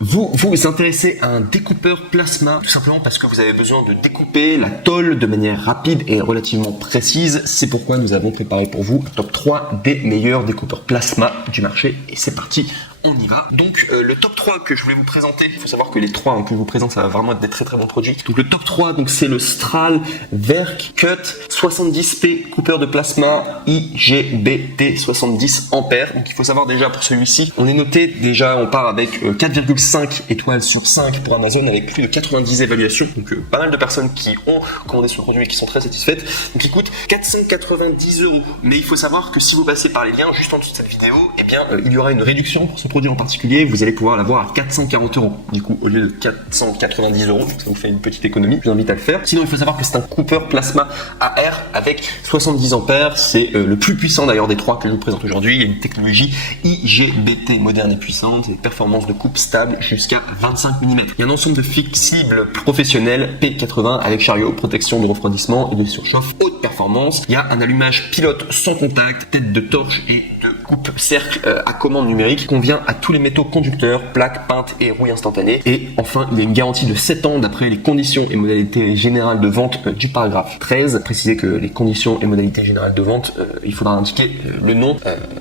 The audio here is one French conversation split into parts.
Vous vous intéressez à un découpeur plasma tout simplement parce que vous avez besoin de découper la tôle de manière rapide et relativement précise. C'est pourquoi nous avons préparé pour vous un top 3 des meilleurs découpeurs plasma du marché. Et c'est parti, on y va. Donc le top 3 que je voulais vous présenter, il faut savoir que les 3 que je vous présente, ça va vraiment être des très bons produits. Donc le top 3, donc c'est le Strahlwerk Cut 70P coupeur de plasma IGBT 70 ampères. Donc il faut savoir déjà pour celui-ci, on est noté déjà, on part avec 4,5 étoiles sur 5 pour Amazon avec plus de 90 évaluations. Donc pas mal de personnes qui ont commandé ce produit et qui sont très satisfaites. Donc il coûte 490 €. Mais il faut savoir que si vous passez par les liens juste en dessous de cette vidéo, eh bien il y aura une réduction pour ce produit en particulier. Vous allez pouvoir l'avoir à 440 €. Du coup au lieu de 490 €, ça vous fait une petite économie. Je vous invite à le faire. Sinon il faut savoir que c'est un coupeur plasma AR avec 70 ampères. C'est le plus puissant d'ailleurs des 3 que je vous présente aujourd'hui. Il y a une technologie IGBT moderne et puissante, et performance de coupe stable jusqu'à 25 mm. Il y a un ensemble de flexibles professionnels P80 avec chariot, protection de refroidissement et de surchauffe haute performance. Il y a un allumage pilote sans contact, tête de torche et de coupe cercle à commande numérique, convient à tous les métaux conducteurs, plaques, peintes et rouille instantanée. Et enfin, il y a une garantie de 7 ans d'après les conditions et modalités générales de vente du paragraphe 13. Précisez que les conditions et modalités générales de vente, il faudra indiquer le nom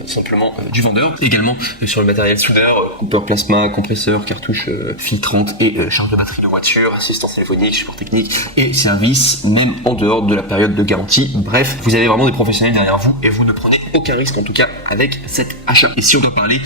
simplement du vendeur. Également sur le matériel soudeur, coupeur plasma, compresseur, cartouche filtrante et charge de batterie de voiture, assistance téléphonique, support technique et service, même en dehors de la période de garantie. Bref, vous avez vraiment des professionnels derrière vous et vous ne prenez aucun risque en tout cas avec cet achat. Et si on doit parler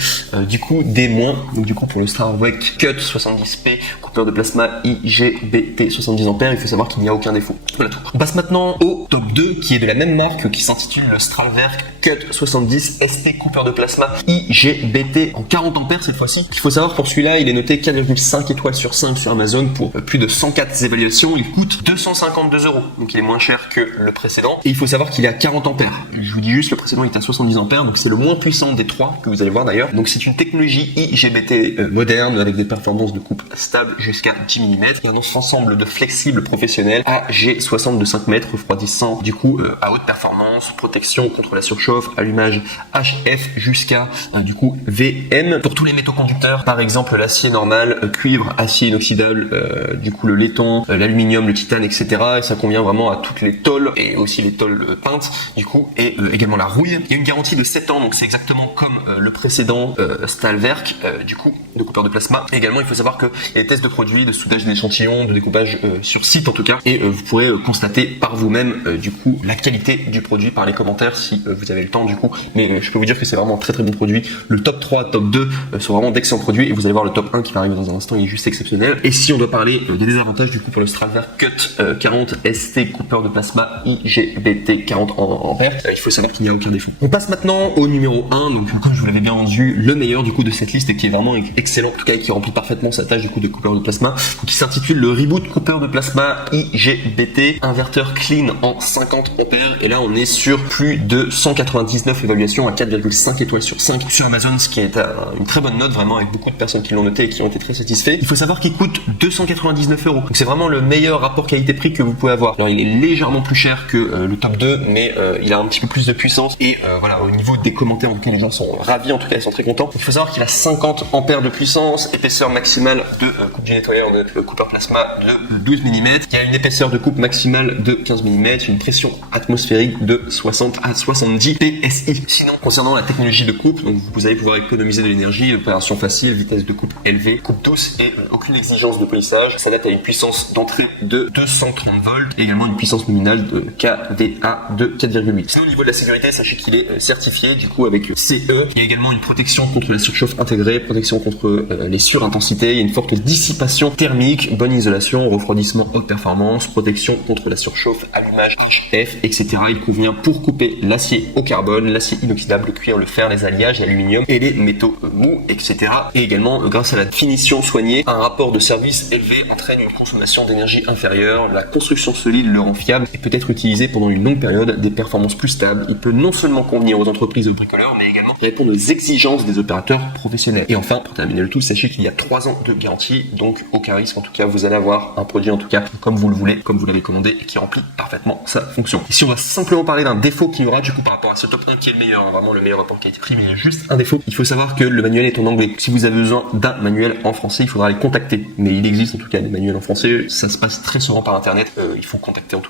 du coup des moins, donc du coup pour le Strahlwerk Cut 70P coupeur de plasma IGBT 70 ampères, il faut savoir qu'il n'y a aucun défaut. Voilà tout. On passe maintenant au top 2 qui est de la même marque, qui s'intitule le Strahlwerk Cut 70 ST coupeur de plasma IGBT en 40 ampères cette fois-ci. Il faut savoir pour celui-là, il est noté 4,5 étoiles sur 5 sur Amazon pour plus de 104 évaluations. Il coûte 252 €, donc il est moins cher que le précédent. Et il faut savoir qu'il est à 40 ampères. Je vous dis juste, le précédent est à 70 ampères, donc c'est le moins puissant des 3 que vous allez voir d'ailleurs. Donc c'est une technologie IGBT moderne avec des performances de coupe stable jusqu'à 10 mm. Il y a un ensemble de flexibles professionnels AG60 de 5 mètres, refroidissant du coup à haute performance, protection contre la surchauffe, allumage HF jusqu'à du coup VM. Pour tous les métaux conducteurs, par exemple l'acier normal, cuivre, acier inoxydable, du coup le laiton, l'aluminium, le titane, etc. Et ça convient vraiment à toutes les tôles et aussi les tôles peintes du coup, et également la rouille. Il y a une garantie de 7 ans, donc c'est exactement comme le précédent Strahlwerk du coup de coupeur de plasma. Et également il faut savoir qu'il y a des tests de produits, de soudage d'échantillons, de découpage sur site en tout cas, et vous pourrez constater par vous-même du coup la qualité du produit par les commentaires si vous avez le temps du coup. Mais je peux vous dire que c'est vraiment un très bon produit. Le top 3, top 2 sont vraiment d'excellents produits, et vous allez voir le top 1 qui va arriver dans un instant, il est juste exceptionnel. Et si on doit parler des désavantages du coup pour le Strahlwerk Cut 40 ST coupeur de plasma IGBT 40 ampères, il faut savoir qu'il n'y a aucun défaut. On passe maintenant au numéro 1, donc comme je vous l'avais bien vendu, le meilleur du coup de cette liste et qui est vraiment excellent en tout cas, et qui remplit parfaitement sa tâche du coup de coupeur de plasma, qui s'intitule le Reboot coupeur de plasma IGBT inverteur clean en 50 ampères. Et là on est sur plus de 199 évaluations à 4,5 étoiles sur 5 sur Amazon, ce qui est une très bonne note vraiment, avec beaucoup de personnes qui l'ont noté et qui ont été très satisfaits. Il faut savoir qu'il coûte 299 €, donc c'est vraiment le meilleur rapport qualité-prix que vous pouvez avoir. Alors il est légèrement plus cher que le top 2, mais il a un petit peu plus de puissance, et voilà, au niveau des commentaires en tout cas les gens sont ravis, en tout cas ils sont très contents. Il faut savoir qu'il a 50 ampères de puissance, épaisseur maximale de coupe du nettoyeur de coupeur plasma de 12 mm, il y a une épaisseur de coupe maximale de 15 mm, une pression atmosphérique de 60 à 70 PSI. Sinon, concernant la technologie de coupe, donc vous allez pouvoir économiser de l'énergie, opération facile, vitesse de coupe élevée, coupe douce et aucune exigence de polissage. Ça date à une puissance d'entrée de 230 volts et également une puissance nominale de kVA de 4,8. Sinon, au niveau de la sécurité, sachez qu'il est certifié du coup avec CE. Il y a également une protection contre la surchauffe intégrée, protection contre les surintensités, il y a une forte dissipation thermique, bonne isolation, refroidissement haute performance, protection contre la surchauffe, allumage HF, etc. Il convient pour couper l'acier au carbone, l'acier inoxydable, le cuir, le fer, les alliages, l'aluminium et les métaux mous, etc. Et également, grâce à la finition soignée, un rapport de service élevé entraîne une consommation d'énergie inférieure, la construction solide le rend fiable et peut être utilisé pendant une longue période, des performances plus stables. Il peut non seulement convenir aux entreprises de bricolage, valeur, mais également répondre aux exigences des opérateurs professionnels. Et enfin, pour terminer le tout, sachez qu'il y a 3 ans de garantie, donc aucun risque. En tout cas, vous allez avoir un produit, en tout cas, comme vous le voulez, comme vous l'avez commandé, et qui remplit parfaitement sa fonction. Ici, on va simplement parler d'un défaut qu'il y aura, du coup, par rapport à ce top 1 qui est le meilleur, vraiment le meilleur rapport qualité-prix, mais il y a juste un défaut. Il faut savoir que le manuel est en anglais. Si vous avez besoin d'un manuel en français, il faudra les contacter. Mais il existe, en tout cas, des manuels en français. Ça se passe très souvent par internet. Il faut contacter, en tout cas,